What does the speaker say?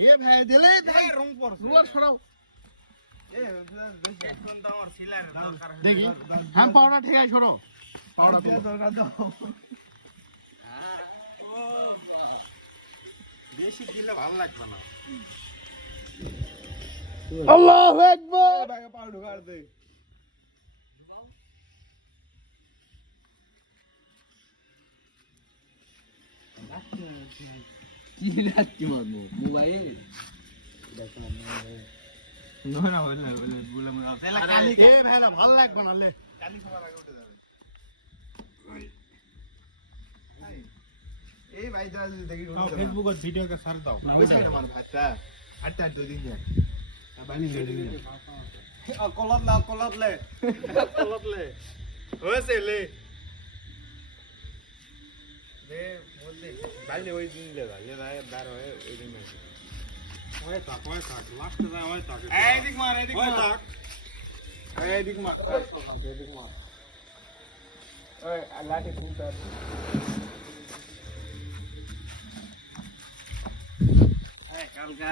এ ভাই দিলে রং পর রুলার সরাও এ এখন তো আমার সিলার দরকার দেখি হ্যাঁ পাওয়াটা ঠিক আছে সরো পাওয়াটা দিয়ে দরকার দাও বেশি দিলে ভালো লাগবে না আল্লাহু আকবার ব্যাগে পা ঢুকার দে কি রাখছি মারবো মোবাইল না হইলে বলে মনে আছে কালি এ ভাই না ভালো লাগবে না লে কালি সবার আগে উঠে যাবে এই ভাই যা দেখি ফেসবুকত ভিডিও কে সার দাও ওই সাইডে মার ভাইটা আটটা দুই দিন যায় বাইনি গেলি কলাত লে হয়েছে লে দে বলতে বাইনি ওই দিন লে না বার হয় ওই দিন ওই থাক লাস্ট যায় ওই থাক এদিক মার ওই থাক এদিক মার ওই লাঠি ফুটার কালকা